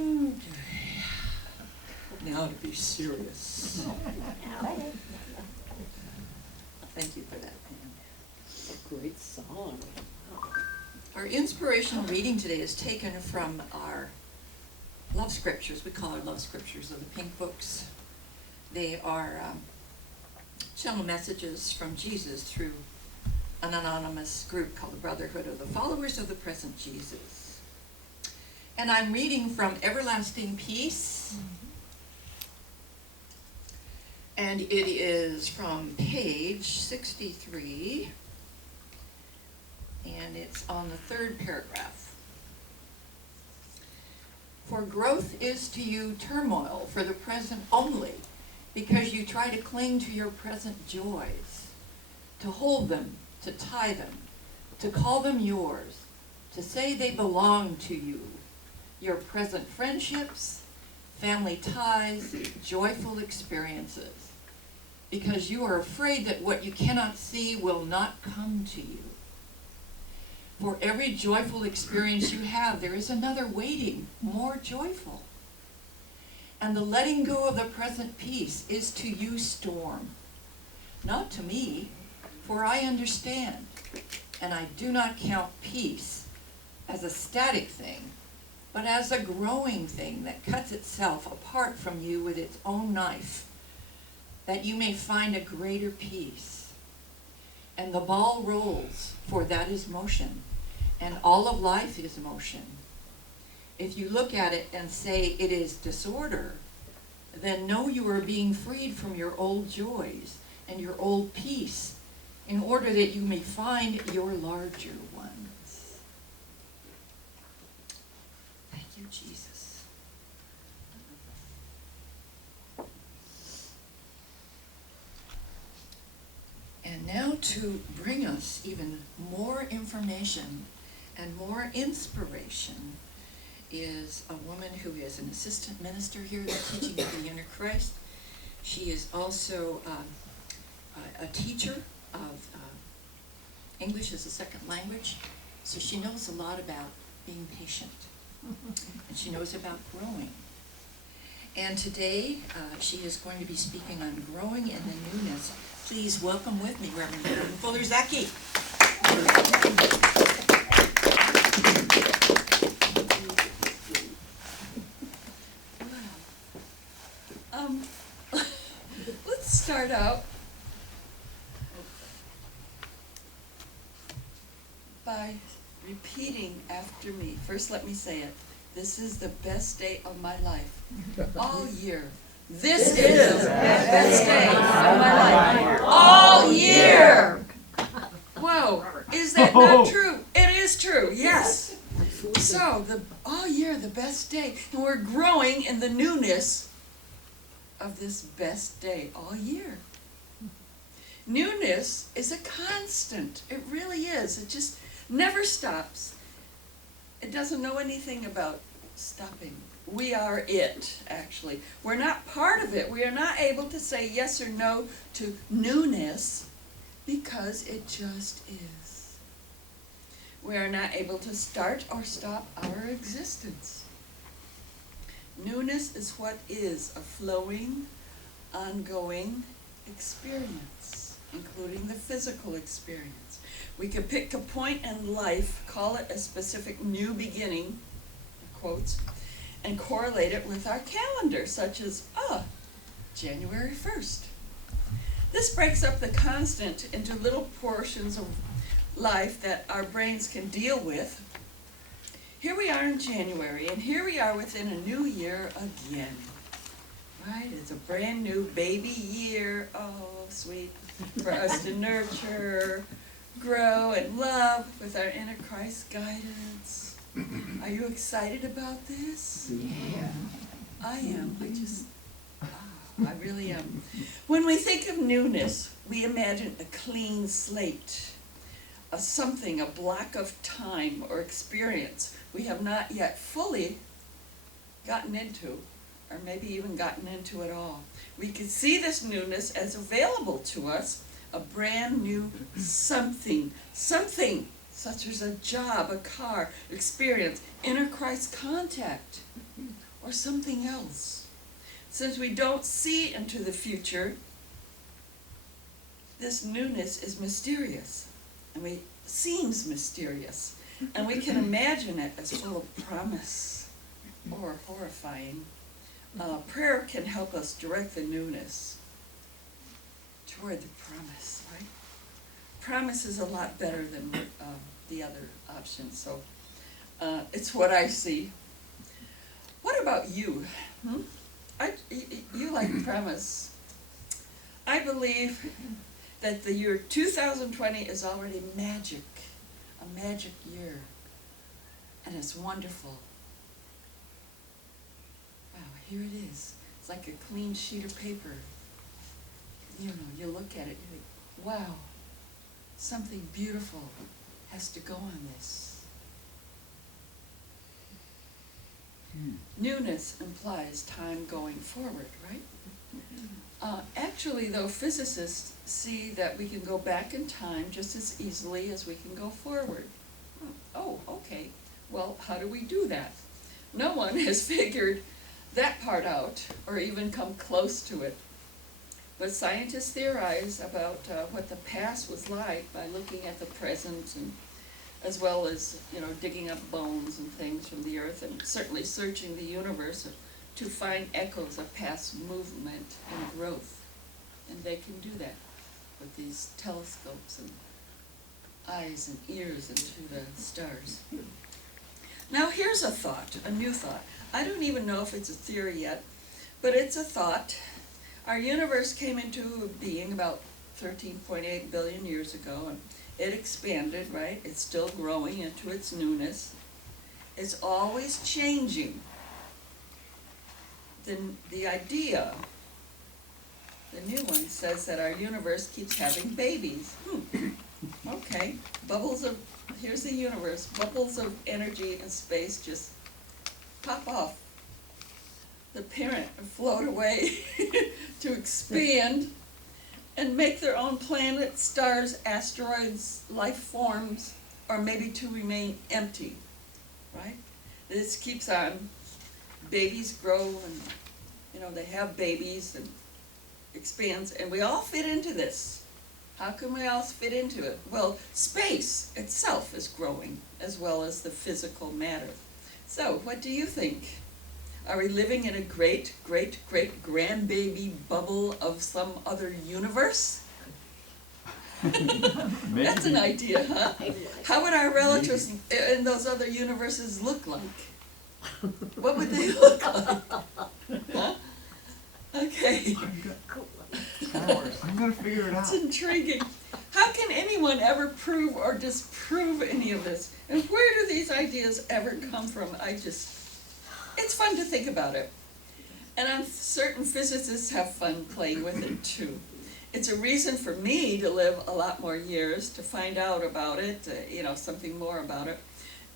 Okay. Now to be serious. Thank you for that, Pam. A great song. Our inspirational reading today is taken from our love scriptures. We call our love scriptures of the pink books. They are channel messages from Jesus through an anonymous group called the Brotherhood of the Followers of the Present Jesus. And I'm reading from Everlasting Peace. And it is from page 63. And it's on the third paragraph. For growth is to you turmoil for the present only, because you try to cling to your present joys, to hold them, to tie them, to call them yours, to say they belong to you, your present friendships, family ties, joyful experiences, because you are afraid that what you cannot see will not come to you. For every joyful experience you have, there is another waiting, more joyful. And the letting go of the present peace is to you storm, not to me, for I understand, and I do not count peace as a static thing, but as a growing thing that cuts itself apart from you with its own knife, that you may find a greater peace. And the ball rolls, for that is motion, and all of life is motion. If you look at it and say it is disorder, then know you are being freed from your old joys and your old peace in order that you may find your larger ones. Thank you, Jesus. And now to bring us even more information and more inspiration is a woman who is an assistant minister here in the Teaching of the Inner Christ. She is also a teacher of English as a second language, so she knows a lot about being patient, and she knows about growing. And today she is going to be speaking on growing in the newness. Please welcome with me Reverend Elaine Fuller-Zachey. Let's start out by repeating after me. First, let me say it. This is the best day of my life. All year. This is the best day of my life. All year. Whoa, is that not true? It is true, yes. So, all year, the best day. And we're growing in the newness of this best day all year. Newness is a constant. It really is. It just never stops. It doesn't know anything about stopping. We are it, actually. We're not part of it. We are not able to say yes or no to newness because it just is. We are not able to start or stop our existence. Newness is what is a flowing, ongoing experience, including the physical experience. We could pick a point in life, call it a specific new beginning, quotes, and correlate it with our calendar, such as, January 1st. This breaks up the constant into little portions of life that our brains can deal with. Here we are in January, and here we are within a new year again. Right? It's a brand new baby year. Oh, sweet. For us to nurture, grow, and love with our inner Christ guidance. Are you excited about this? Yeah. I am. I really am. When we think of newness, we imagine a clean slate, a block of time or experience we have not yet fully gotten into, or maybe even gotten into at all. We can see this newness as available to us, a brand new something, such as a job, a car, experience, inner Christ contact, or something else. Since we don't see into the future, this newness is mysterious, and seems mysterious, and we can imagine it as full of promise or horrifying. Prayer can help us direct the newness toward the promise, right? Promise is a lot better than the other options, so it's what I see. What about you? You like promise. I believe that the year 2020 is already magic, a magic year, and it's wonderful. Wow, here it is. It's like a clean sheet of paper. You know, you look at it, you think, wow, something beautiful has to go on this. Newness implies time going forward, right? Actually, though, physicists see that we can go back in time just as easily as we can go forward. Oh, okay. Well, how do we do that? No one has figured that part out, or even come close to it. But scientists theorize about what the past was like by looking at the present, and as well as, you know, digging up bones and things from the earth, and certainly searching the universe to find echoes of past movement and growth. And they can do that with these telescopes and eyes and ears into the stars. Now here's a thought, a new thought. I don't even know if it's a theory yet, but it's a thought. Our universe came into being about 13.8 billion years ago, and it expanded, right? It's still growing into its newness. It's always changing. The idea, the new one, says that our universe keeps having babies. Okay, here's the universe, bubbles of energy and space just pop off. The parent float away to expand and make their own planets, stars, asteroids, life forms, or maybe to remain empty, right? This keeps on. Babies grow, and, you know, they have babies and expands, and we all fit into this. How can we all fit into it? Well, space itself is growing, as well as the physical matter. So, what do you think? Are we living in a great, great, great grandbaby bubble of some other universe? That's an idea, huh? How would our relatives in those other universes look like? What would they look like? Huh? Okay. I'm gonna figure it out. It's intriguing. How can anyone ever prove or disprove any of this? And where do these ideas ever come from? It's fun to think about it. And I'm certain physicists have fun playing with it too. It's a reason for me to live a lot more years, to find out about it, something more about it.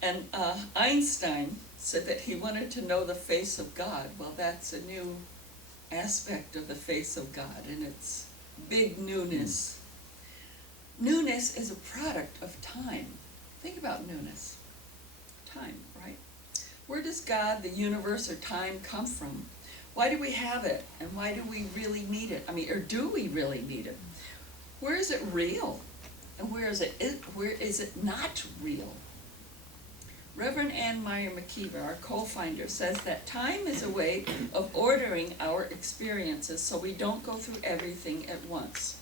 And Einstein said that he wanted to know the face of God. Well, that's a new aspect of the face of God, and it's big newness. Newness is a product of time. Think about newness. Time, right? Where does God, the universe, or time come from? Why do we have it, and why do we really need it? Or do we really need it? Where is it real, and where is it not real? Reverend Ann Meyer McKeever, our co-finder, says that time is a way of ordering our experiences so we don't go through everything at once.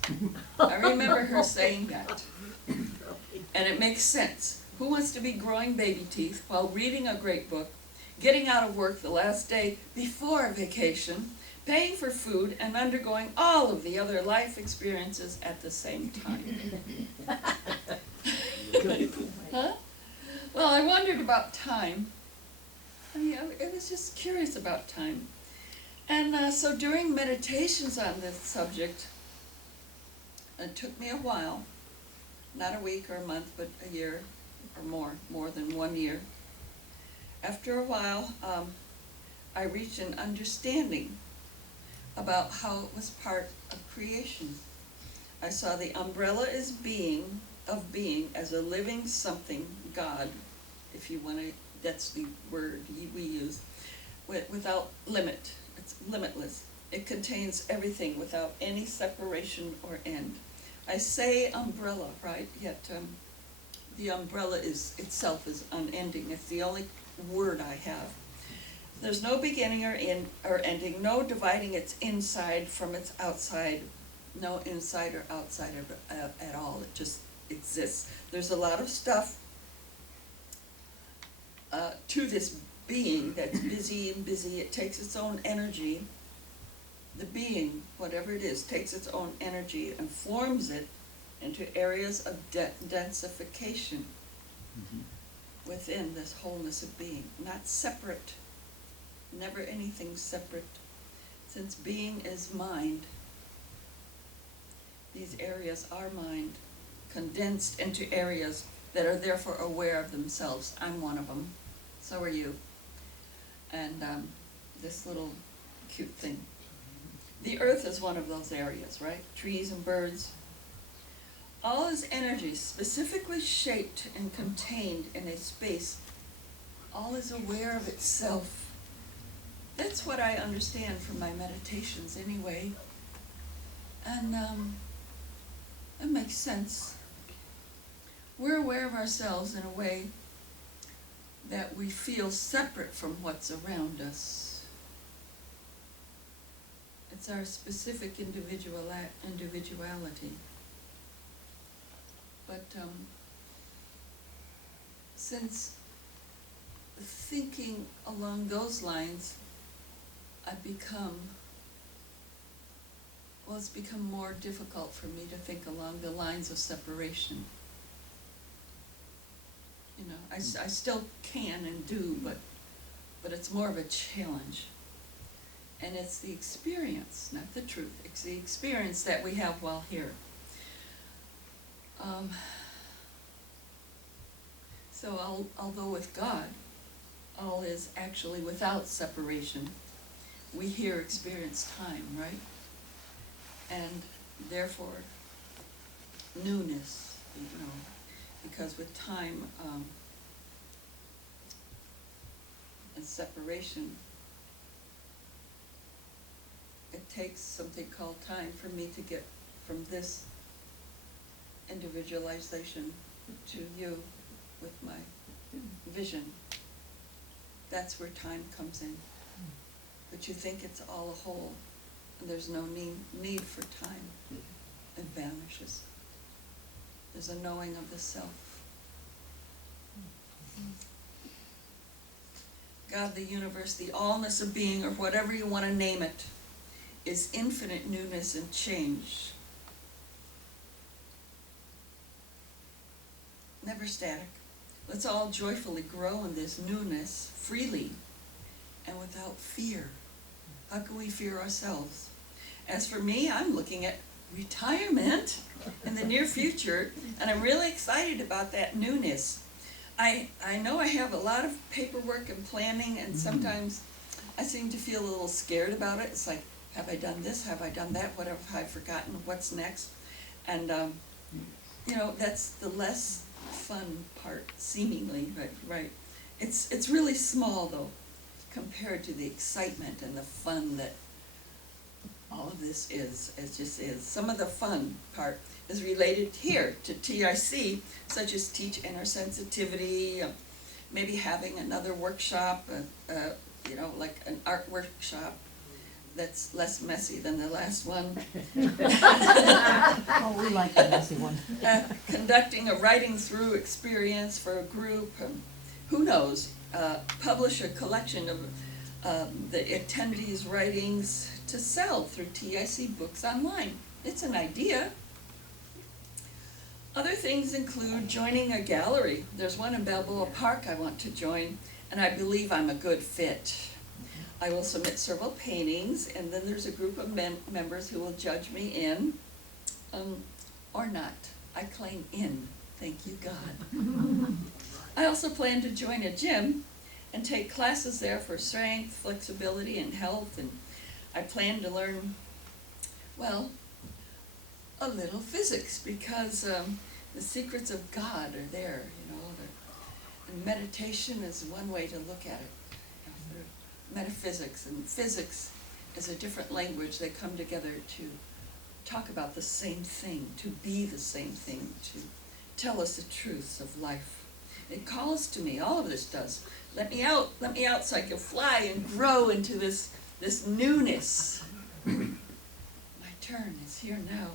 I remember her saying that, and it makes sense. Who wants to be growing baby teeth while reading a great book, getting out of work the last day before vacation, paying for food, and undergoing all of the other life experiences at the same time? Huh? Well, I wondered about time. I was just curious about time. And so during meditations on this subject, it took me a while, not a week or a month, but a year or more than 1 year. After a while, I reached an understanding about how it was part of creation. I saw the umbrella as being as a living something, God, if you want to, that's the word we use, without limit. It's limitless. It contains everything without any separation or end. I say umbrella, right? Yet the umbrella itself is unending. It's the only word I have. There's no beginning or ending, no dividing its inside from its outside, no inside or outside at all. It just exists. There's a lot of stuff to this being that's busy and busy. It takes its own energy. The being, whatever it is, takes its own energy and forms it into areas of densification within this wholeness of being, not separate, never anything separate. Since being is mind, these areas are mind, condensed into areas that are therefore aware of themselves. I'm one of them, so are you. And this little cute thing. The earth is one of those areas, right? Trees and birds. All is energy, specifically shaped and contained in a space. All is aware of itself. That's what I understand from my meditations anyway. And that makes sense. We're aware of ourselves in a way that we feel separate from what's around us. It's our specific individuality. But since thinking along those lines, it's become more difficult for me to think along the lines of separation. You know, I still can and do, but it's more of a challenge. And it's the experience, not the truth. It's the experience that we have while here. So although with God, all is actually without separation, we here experience time, right? And therefore, newness, you know, because with time and separation, it takes something called time for me to get from this individualization to you with my vision. That's where time comes in. But you think it's all a whole, and there's no need for time. It vanishes. There's a knowing of the self. God, the universe, the allness of being, or whatever you want to name it, is infinite newness and change. Never static. Let's all joyfully grow in this newness freely and without fear. How can we fear ourselves? As for me, I'm looking at retirement in the near future, and I'm really excited about that newness. I know I have a lot of paperwork and planning, and sometimes I seem to feel a little scared about it. It's like, have I done this? Have I done that? What have I forgotten? What's next? And, you know, that's the less fun part, seemingly, right? It's really small, though, compared to the excitement and the fun that all of this is. It just is. Some of the fun part is related here to TIC, such as teach inner sensitivity, maybe having another workshop, you know, like an art workshop that's less messy than the last one. Oh, we like the messy one. Conducting a writing through experience for a group. Who knows? Publish a collection of the attendees' writings to sell through TIC Books Online. It's an idea. Other things include joining a gallery. There's one in Balboa Park I want to join, and I believe I'm a good fit. I will submit several paintings, and then there's a group of members who will judge me in, or not. I claim in. Thank you, God. I also plan to join a gym and take classes there for strength, flexibility, and health, and I plan to learn, well, a little physics, because the secrets of God are there, you know, and meditation is one way to look at it. metaphysics, and physics is a different language. They come together to talk about the same thing, to be the same thing, to tell us the truths of life. It calls to me, all of this does. Let me out so I can fly and grow into this newness. My turn is here now.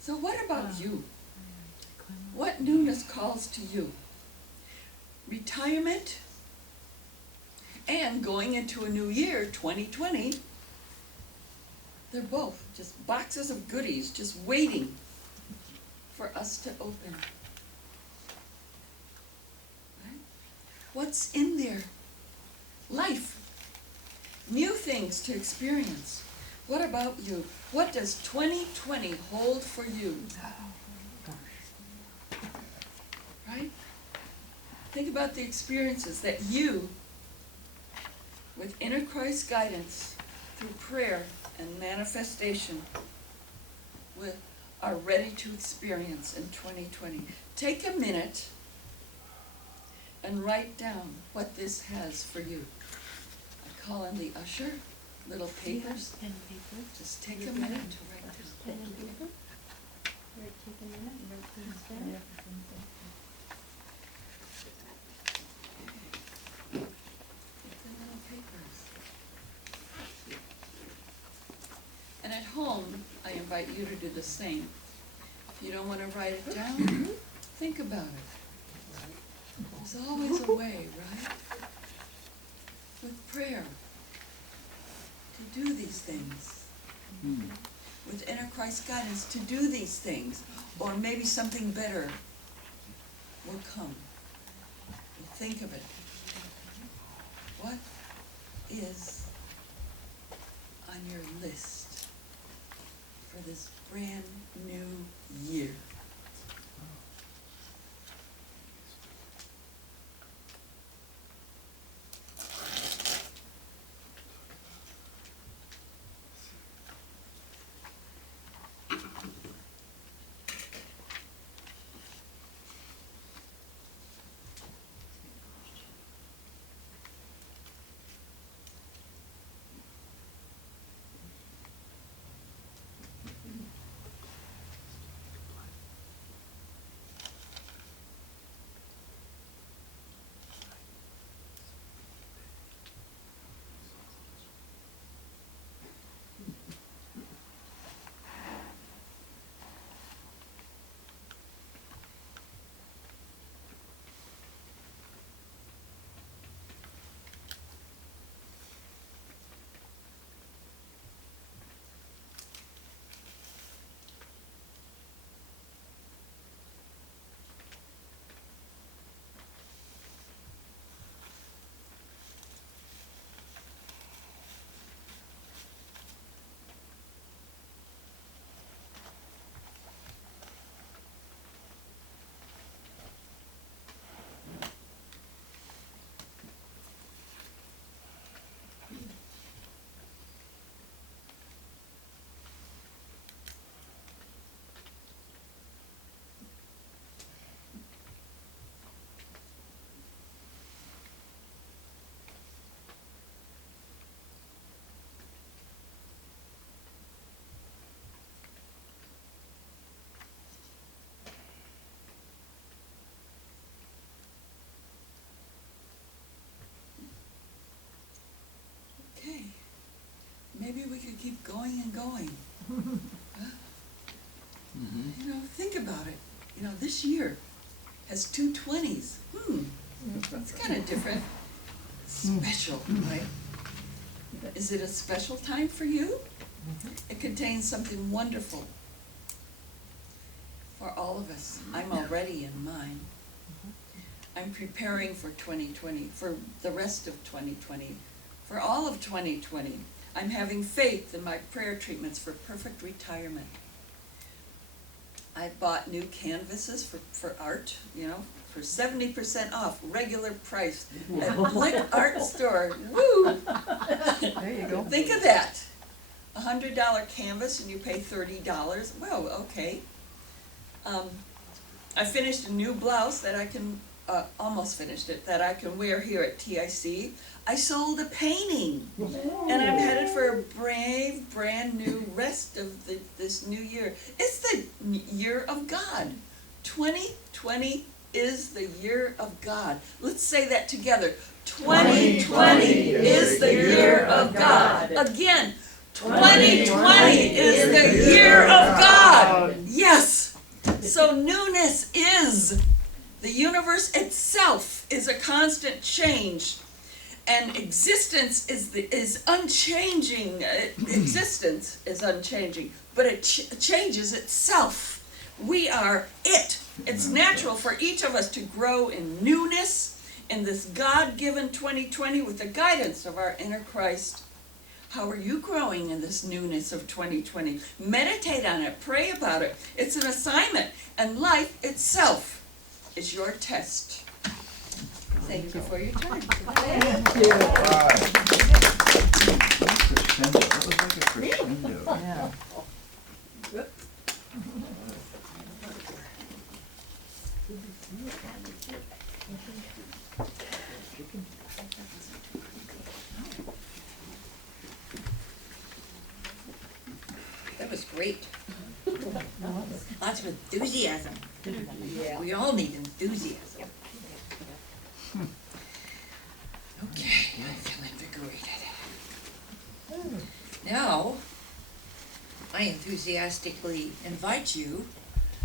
So what about you? What newness calls to you? Retirement and going into a new year, 2020, they're both just boxes of goodies just waiting for us to open. Right? What's in there? Life. New things to experience. What about you? What does 2020 hold for you? Right? Think about the experiences that you, with inner Christ guidance, through prayer and manifestation, are ready to experience in 2020. Take a minute and write down what this has for you. I call in the usher, little papers. Pen and paper. Just take a minute to write down. Pen and paper. Take a minute and write things down. Take the little papers. And at home, I invite you to do the same. If you don't want to write it down, think about it. There's always a way, right? With prayer, to do these things. With inner Christ guidance, to do these things. Or maybe something better will come. You think of it. What is on your list for this brand new year? Okay, maybe we could keep going and going. Huh? You know, think about it. You know, this year has 2 20s. It's kind of different. Special, right? Is it a special time for you? It contains something wonderful for all of us. I'm already in mine. I'm preparing for 2020, for the rest of 2020, for all of 2020. I'm having faith in my prayer treatments for perfect retirement. I bought new canvases for art, you know, for 70% off, regular price at Blick Art Store. Woo! There you go. Think of that. $100 canvas and you pay $30. Well, okay. I finished a new blouse that I can, almost finished it, that I can wear here at TIC. I sold a painting, and I'm headed for a brave, brand new rest of this new year. It's the year of God. 2020 is the year of God. Let's say that together. 2020 is the year of God. Again, 2020 is the year of God. Yes. So newness is. The universe itself is a constant change. And existence is unchanging. Existence is unchanging, but it changes itself. We are it. It's natural for each of us to grow in newness in this God-given 2020 with the guidance of our inner Christ. How are you growing in this newness of 2020? Meditate on it. Pray about it. It's an assignment, and life itself is your test. Thank you for your time. Thank you. Crescendo. That was like a crescendo. Yeah. That was great. Lots of enthusiasm. Yeah. We all need enthusiasm. Okay, I feel invigorated. Now, I enthusiastically invite you